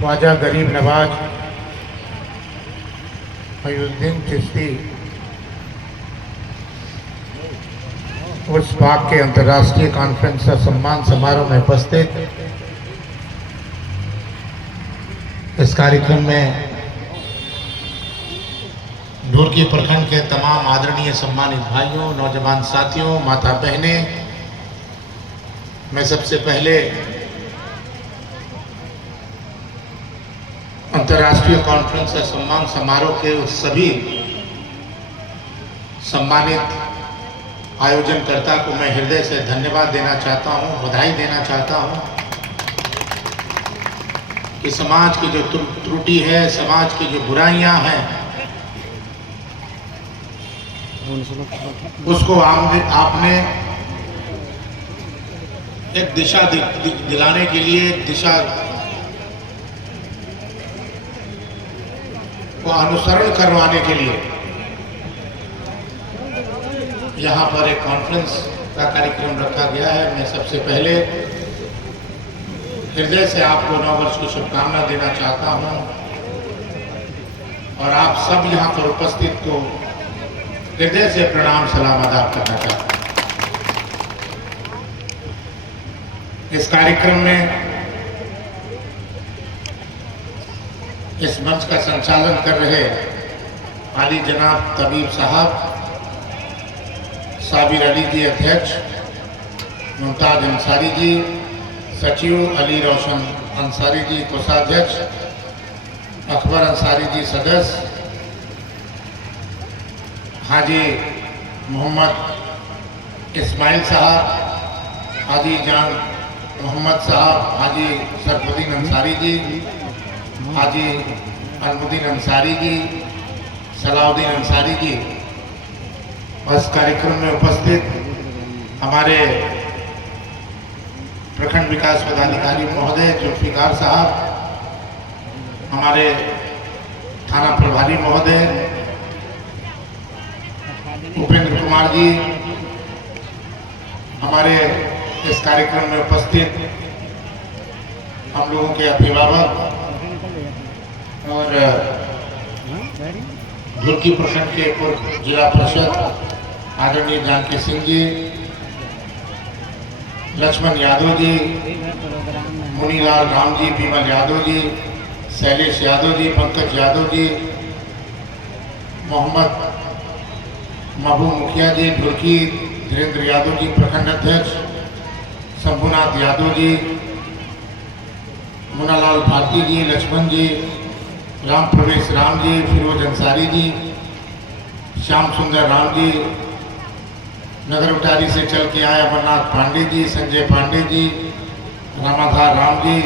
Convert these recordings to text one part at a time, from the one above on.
ख्वाजा गरीब नवाज मयूद्दीन चिश्ती उस पाक के अंतर्राष्ट्रीय कॉन्फ्रेंस का सम्मान समारोह में उपस्थित इस कार्यक्रम में ढोरकी प्रखंड के तमाम आदरणीय सम्मानित भाइयों, नौजवान साथियों, माता बहनें, मैं सबसे पहले अंतर्राष्ट्रीय कॉन्फ्रेंस का सम्मान समारोह के उस सभी सम्मानित आयोजनकर्ता को मैं हृदय से धन्यवाद देना चाहता हूं, बधाई देना चाहता हूं कि समाज की जो त्रुटि है, समाज की जो बुराइयां हैं, उसको आपने एक दिशा दिलाने के लिए, एक दिशा को अनुसरण करवाने के लिए यहाँ पर एक कॉन्फ्रेंस का कार्यक्रम रखा गया है। मैं सबसे पहले हृदय से आपको नव वर्ष की शुभकामना देना चाहता हूँ और आप सब यहाँ पर उपस्थित को हृदय से प्रणाम सलाम अदा करना चाहता हूँ। इस कार्यक्रम में इस मंच का संचालन कर रहे आली जनाब तबीब साहब, साबिर अली जी अध्यक्ष, मुमताज अंसारी जी सचिव, अली रोशन अंसारी जी कोषाध्यक्ष, अकबर अंसारी जी सदस्य, हाजी मोहम्मद इस्माइल साहब, हाजी जान मोहम्मद साहब, हाजी सरफुद्दीन अंसारी जी, हाजी अलमुद्दीन अंसारी जी, सलाउद्दीन अंसारी जी, इस कार्यक्रम में उपस्थित हमारे प्रखंड विकास पदाधिकारी महोदय जुल्फिकार साहब, हमारे थाना प्रभारी महोदय उपेंद्र कुमार जी, हमारे इस कार्यक्रम में उपस्थित हम लोगों के अभिभावक और ढोरकी प्रखंड के पूर्व जिला परिषद आदरणीय जानकी सिंह जी, लक्ष्मण यादव जी, मुनीलाल राम जी, विमल यादव जी, शैलेश यादव जी, पंकज यादव जी, मोहम्मद महबूब मुखिया जी, ढोरकी धीरेन्द्र यादव जी प्रखंड अध्यक्ष, शंभुनाथ यादव जी, मुन्नालाल भारती जी, लक्ष्मण जी, राम प्रवेश राम जी, फिरोज अंसारी जी, श्याम सुंदर राम जी, नगर उटारी से चल के आए अमरनाथ पांडे जी, संजय पांडे जी, रामाधार राम जी,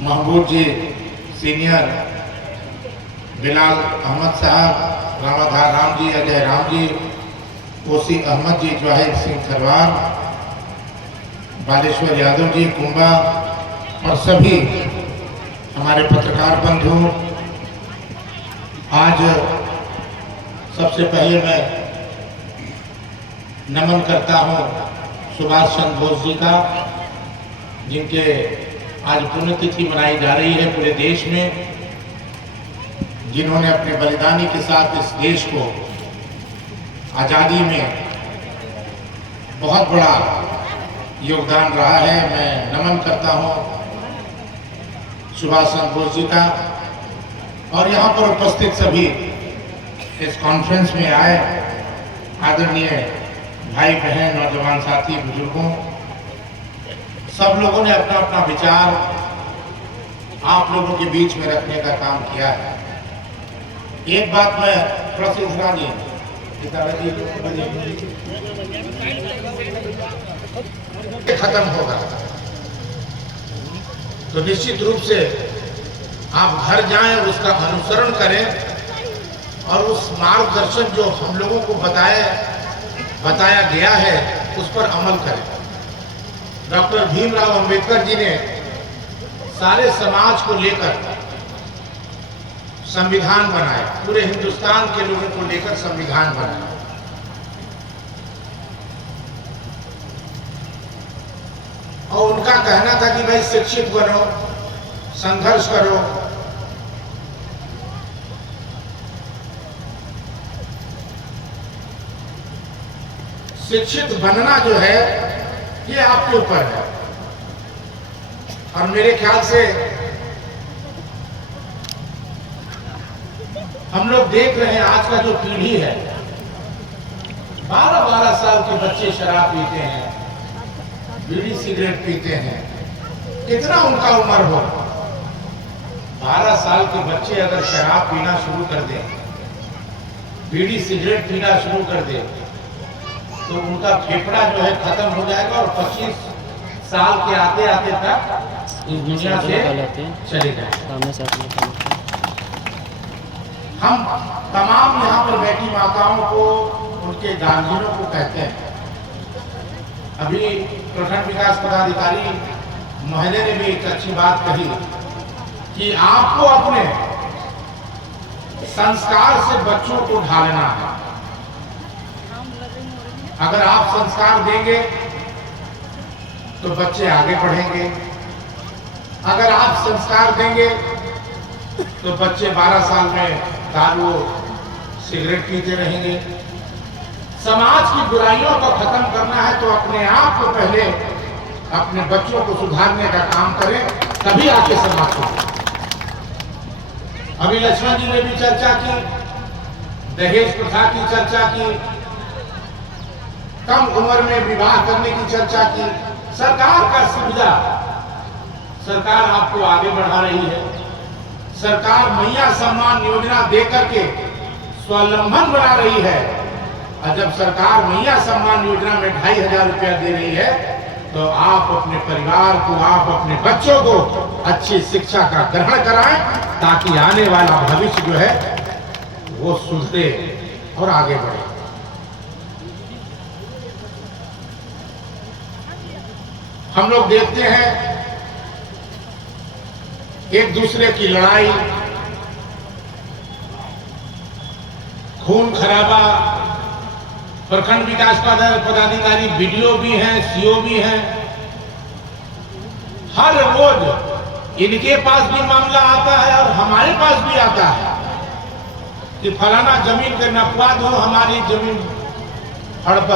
महबूब जी सीनियर, बिलाल अहमद साहब, रामाधार राम जी, अजय राम जी, ओसी अहमद जी, जवाहिर सिंह खरवार, बालेश्वर यादव जी कुंभा और सभी हमारे पत्रकार बंधु। आज सबसे पहले मैं नमन करता हूं सुभाष चंद्र बोस जी का, जिनके आज पुण्यतिथि मनाई जा रही है पूरे देश में, जिन्होंने अपने बलिदानी के साथ इस देश को आज़ादी में बहुत बड़ा योगदान रहा है। मैं नमन करता हूं सुभाष चंद्र बोस जी का और यहाँ पर उपस्थित सभी इस कॉन्फ्रेंस में आए आदरणीय भाई बहन, नौजवान साथी, बुजुर्गों, सब लोगों ने अपना अपना विचार आप लोगों के बीच में रखने का काम किया है। एक बात मैं थोड़ा सी उठा दी खत्म होगा तो निश्चित रूप से आप घर जाएं, उसका अनुसरण करें और उस मार्गदर्शन जो हम लोगों को बताया गया है उस पर अमल करें। डॉक्टर भीमराव अंबेडकर जी ने सारे समाज को लेकर संविधान बनाया, पूरे हिंदुस्तान के लोगों को लेकर संविधान बनाया। और उनका कहना था कि भाई शिक्षित बनो, संघर्ष करो। शिक्षित बनना जो है ये आपके ऊपर है। और मेरे ख्याल से हम लोग देख रहे हैं आज का जो पीढ़ी है, 12-12 साल के बच्चे शराब पीते हैं, बीड़ी सिगरेट पीते हैं। कितना उनका उम्र हो, 12 साल के बच्चे अगर शराब पीना शुरू कर दें, बीड़ी सिगरेट पीना शुरू कर दें, तो उनका फेफड़ा जो है खत्म हो जाएगा और 25 साल के आते आते तक इस दुनिया से चले जाएंगे। हम तमाम यहाँ पर बैठी माताओं को, उनके गार्जियनों को कहते हैं, अभी प्रखंड विकास पदाधिकारी महोदय ने भी एक अच्छी बात कही कि आपको अपने संस्कार से बच्चों को ढालना है। अगर आप संस्कार देंगे तो बच्चे आगे बढ़ेंगे, अगर आप संस्कार देंगे तो बच्चे 12 साल में दारू सिगरेट पीते रहेंगे। समाज की बुराइयों को खत्म करना है तो अपने आप को पहले अपने बच्चों को सुधारने का काम करें, तभी आके समाज को। अभी लक्ष्मण जी ने भी चर्चा की, दहेज प्रथा की चर्चा की, कम उम्र में विवाह करने की चर्चा की। सरकार का सुविधा, सरकार आपको आगे बढ़ा रही है। सरकार मैया सम्मान योजना देकर के स्वावलंबन बना रही है। और जब सरकार मैया सम्मान योजना में 2500 रुपया दे रही है तो आप अपने परिवार को, आप अपने बच्चों को अच्छी शिक्षा का ग्रहण कराएं, ताकि आने वाला भविष्य जो है वो सुधरे और आगे बढ़े। हम लोग देखते हैं एक दूसरे की लड़ाई, खून खराबा। प्रखंड विकास पदाधिकारी बीडीओ भी हैं, सीओ भी हैं। हर रोज इनके पास भी मामला आता है और हमारे पास भी आता है कि फलाना जमीन के नपवा दो, हमारी जमीन हड़प।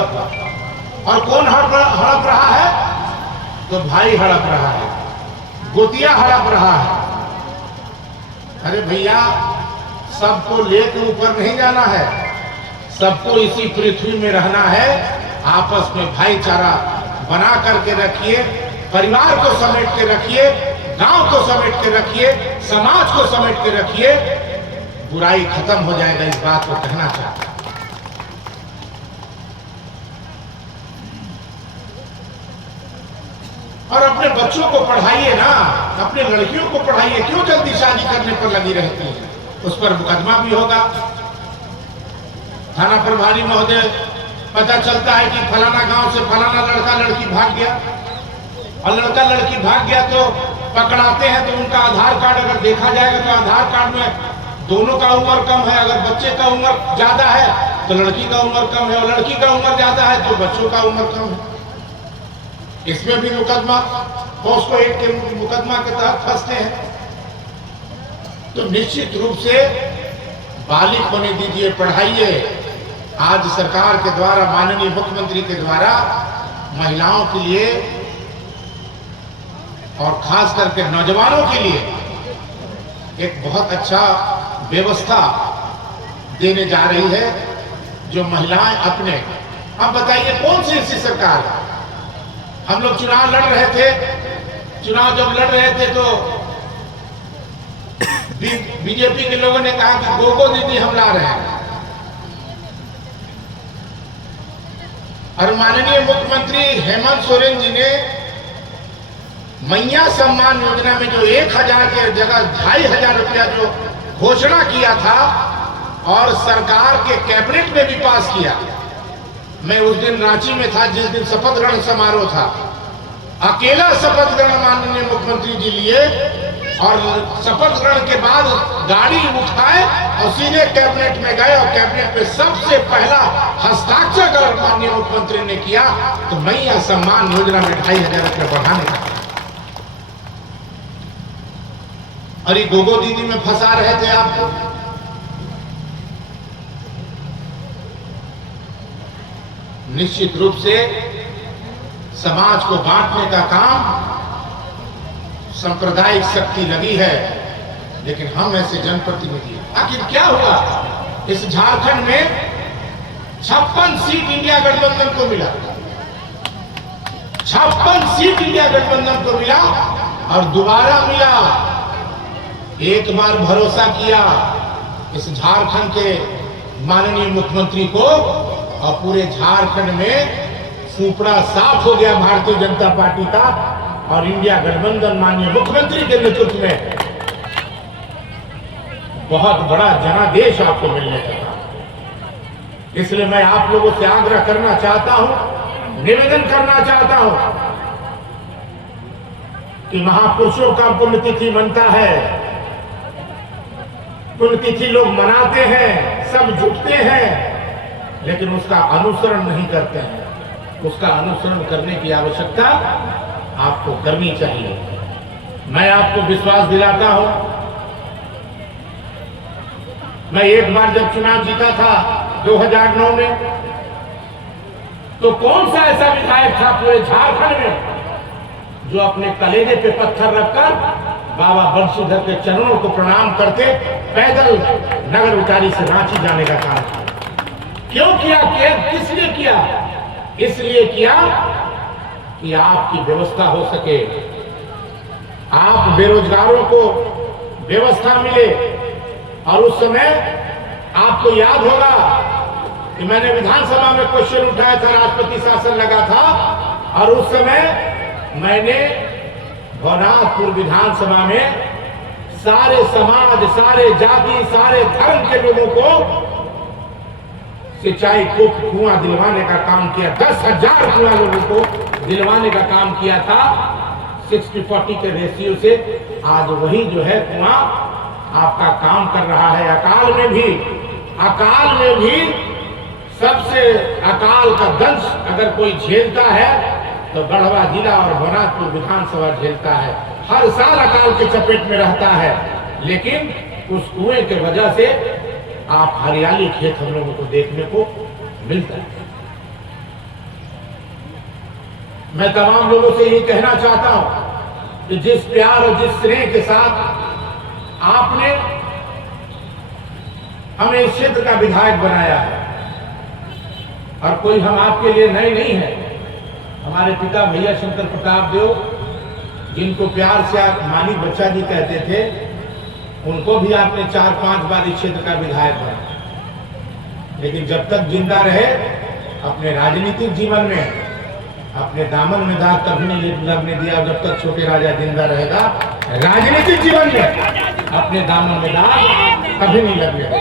और कौन हड़प रहा है? तो भाई हड़प रहा है, गोतिया हड़प रहा है। अरे भैया, सबको लेकर ऊपर नहीं जाना है, सबको इसी पृथ्वी में रहना है। आपस में भाईचारा बना करके रखिए, परिवार को समेट के रखिए, गांव को समेट के रखिए, समाज को समेट के रखिए। बुराई खत्म हो जाएगा, इस बात को कहना चाहता हूं। और अपने बच्चों को पढ़ाइए ना, अपने लड़कियों को पढ़ाइए। क्यों जल्दी शादी करने पर लगी रहती है? उस पर मुकदमा भी होगा। थाना प्रभारी महोदय, पता चलता है कि फलाना गांव से फलाना लड़का लड़की भाग गया, और लड़का लड़की भाग गया तो पकड़ाते हैं, तो उनका आधार कार्ड अगर देखा जाएगा तो आधार कार्ड में दोनों का उम्र कम है। अगर बच्चे का उम्र ज्यादा है तो लड़की का उम्र कम है, और लड़की का उम्र ज्यादा है तो बच्चों का उम्र कम है। इसमें भी मुकदमा, पॉस्को एक्ट के मुकदमा के तहत फंसते हैं। तो निश्चित रूप से बालिग होने दीजिए, पढ़ाइए। आज सरकार के द्वारा, माननीय मुख्यमंत्री के द्वारा महिलाओं के लिए और खास करके नौजवानों के लिए एक बहुत अच्छा व्यवस्था देने जा रही है, जो महिलाएं अपने, अब बताइए कौन सी ऐसी सरकार है? हम लोग चुनाव लड़ रहे थे, चुनाव जब लड़ रहे थे तो बीजेपी के लोगों ने कहा कि गोगो दीदी हम ला रहे हैं, और माननीय मुख्यमंत्री हेमंत सोरेन जी ने मैया सम्मान योजना में जो 1000 के जगह 2500 रुपया जो घोषणा किया था और सरकार के कैबिनेट में भी पास किया। मैं उस दिन रांची में था जिस दिन शपथ ग्रहण समारोह था। अकेला शपथ ग्रहण माननीय मुख्यमंत्री जी लिए, और शपथ ग्रहण के बाद गाड़ी उठाए और सीधे कैबिनेट में गए, और कैबिनेट में सबसे पहला हस्ताक्षर अगर माननीय मुख्यमंत्री ने किया तो मैया सम्मान योजना में 2500 रुपये बढ़ाने का। और ये गोगो दीदी में फंसा रहे थे आपको। निश्चित रूप से समाज को बांटने का काम सांप्रदायिक शक्ति लगी है, लेकिन हम ऐसे जनप्रतिनिधि, आखिर क्या होगा? इस झारखंड में 56 सीट इंडिया गठबंधन को मिला, 56 सीट इंडिया गठबंधन को मिला और दोबारा मिला। एक बार भरोसा किया इस झारखंड के माननीय मुख्यमंत्री को और पूरे झारखंड में सुपड़ा साफ हो गया भारतीय जनता पार्टी का और इंडिया गठबंधन माननीय मुख्यमंत्री के नेतृत्व में बहुत बड़ा जनादेश आपको मिलने का। इसलिए मैं आप लोगों से आग्रह करना चाहता हूं, निवेदन करना चाहता हूं कि महापुरुषों का पुण्यतिथि मनता है, पुण्यतिथि लोग मनाते हैं, सब जुटते हैं, लेकिन उसका अनुसरण नहीं करते हैं। उसका अनुसरण करने की आवश्यकता आपको करनी चाहिए। मैं आपको विश्वास दिलाता हूं, मैं एक बार जब चुनाव जीता था 2009 में, तो कौन सा ऐसा विधायक था पूरे झारखंड में जो अपने कलेजे पे पत्थर रखकर बाबा बंशीधर के चरणों को प्रणाम करके पैदल नगर उतारी से रांची जाने का काम किया? क्यों किया? किस लिए किया? इसलिए किया कि आपकी व्यवस्था हो सके, आप बेरोजगारों को व्यवस्था मिले। और उस समय आपको याद होगा कि मैंने विधानसभा में क्वेश्चन उठाया था, राष्ट्रपति शासन लगा था, और उस समय मैंने भवनाथपुर विधानसभा में सारे समाज, सारे जाति, सारे धर्म के लोगों को सिंचाई को कुआं दिलवाने का काम किया। 10,000 कुआं लोगों को दिलवाने का काम किया था 60-40 के रेशियो से। आज वही जो है कुआं आपका काम कर रहा है। अकाल में भी सबसे अकाल का दंश अगर कोई झेलता है तो गढ़वा जिला और भवनाथपुर विधानसभा झेलता है। हर साल अकाल के चपेट में रहता है, लेकिन उस कुएं के वजह से आप हरियाली खेत हम लोगों को देखने को मिलता है। मैं तमाम लोगों से ये कहना चाहता हूं कि जिस प्यार और जिस स्नेह के साथ आपने हमें इस क्षेत्र का विधायक बनाया है, और कोई हम आपके लिए नए नहीं है। हमारे पिता भैया शंकर प्रताप देव, जिनको प्यार से आप मानी बच्चा जी कहते थे, उनको भी आपने 4-5 बार इस क्षेत्र का विधायक बनाया। लेकिन जब तक जिंदा रहे अपने राजनीतिक जीवन में अपने दामन में दाग कभी नहीं लगने दिया। जब तक छोटे राजा जिंदा रहेगा राजनीतिक जीवन में अपने दामन में दाग कभी नहीं लगने देगा।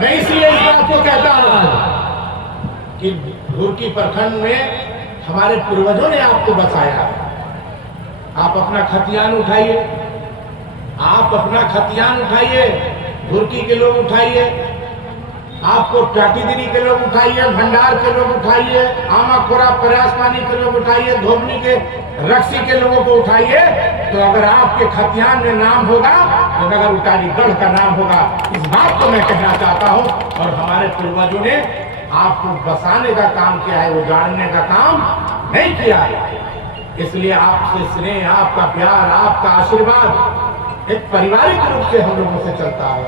मैं इसलिए इस बात को कहता हूं कि घुरकी प्रखंड में हमारे पूर्वजों ने आपको बचाया। आप अपना खतियान उठाइए, आप अपना खतियान उठाइए, घुरकी के लोग उठाइए, आपको टाटीदिनी के लोग उठाइए, भंडार के लोग उठाइए, आमाखोरा प्रयासपानी के लोग उठाइए, धोबनी के रक्सी के लोगों को उठाइए। तो अगर आपके खतियान में नाम होगा तो नगर उतारी गढ़ का नाम होगा। इस बात को मैं कहना चाहता हूं। और हमारे पूर्वजों ने आपको बसाने का काम किया है, उजाड़ने का काम नहीं किया है। इसलिए आपसे स्नेह, आपका प्यार, आपका आशीर्वाद एक पारिवारिक रूप से हम लोगों से चलता है।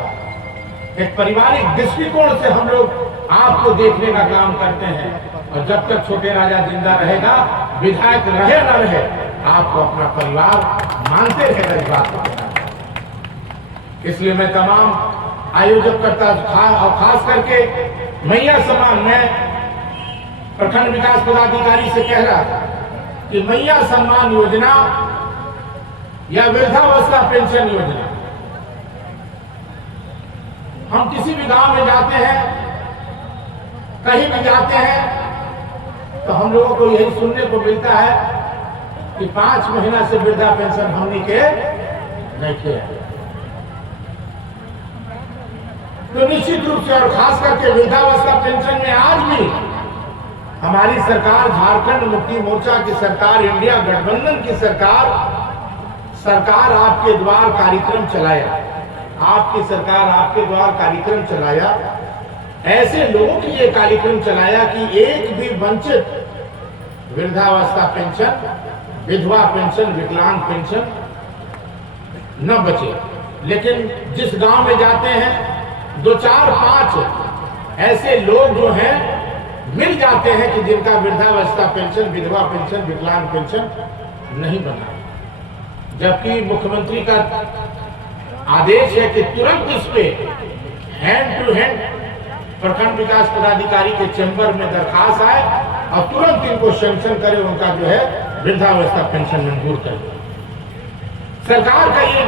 एक पारिवारिक दृष्टिकोण से हम लोग आपको देखने का काम करते हैं। और जब तक छोटे राजा जिंदा रहेगा, विधायक रहे न रहे, आपको अपना परिवार मानते रहेगा। इस बात को इसलिए मैं तमाम आयोजक करता और खास करके मैया सम्मान में प्रखंड विकास पदाधिकारी से कह रहा था कि मैया सम्मान योजना या वृद्धावस्था पेंशन योजना, हम किसी भी गांव में जाते हैं, कहीं भी जाते हैं, तो हम लोगों को यही सुनने को मिलता है कि 5 महीना से वृद्धा पेंशन हमने के नहीं किया। तो निश्चित रूप से और खास करके वृद्धावस्था पेंशन में आज भी हमारी सरकार, झारखंड मुक्ति मोर्चा की सरकार, इंडिया गठबंधन की सरकार सरकार आपके द्वार कार्यक्रम चलाया, आपकी सरकार आपके द्वार कार्यक्रम चलाया, ऐसे लोगों के लिए कार्यक्रम चलाया कि एक भी वंचित वृद्धावस्था पेंशन, विधवा पेंशन, विकलांग पेंशन न बचे। लेकिन जिस गांव में जाते हैं 2, 4, 5 ऐसे लोग जो हैं मिल जाते हैं कि जिनका वृद्धावस्था पेंशन, विधवा पेंशन, विकलांग पेंशन नहीं बना, जबकि मुख्यमंत्री का आदेश है कि तुरंत इस पे हैंड टू हैंड प्रखंड विकास पदाधिकारी के चैम्बर में दरखास्त आए और तुरंत इनको सैंक्शन करे, उनका जो है वृद्धावस्था पेंशन मंजूर करे। सरकार का ये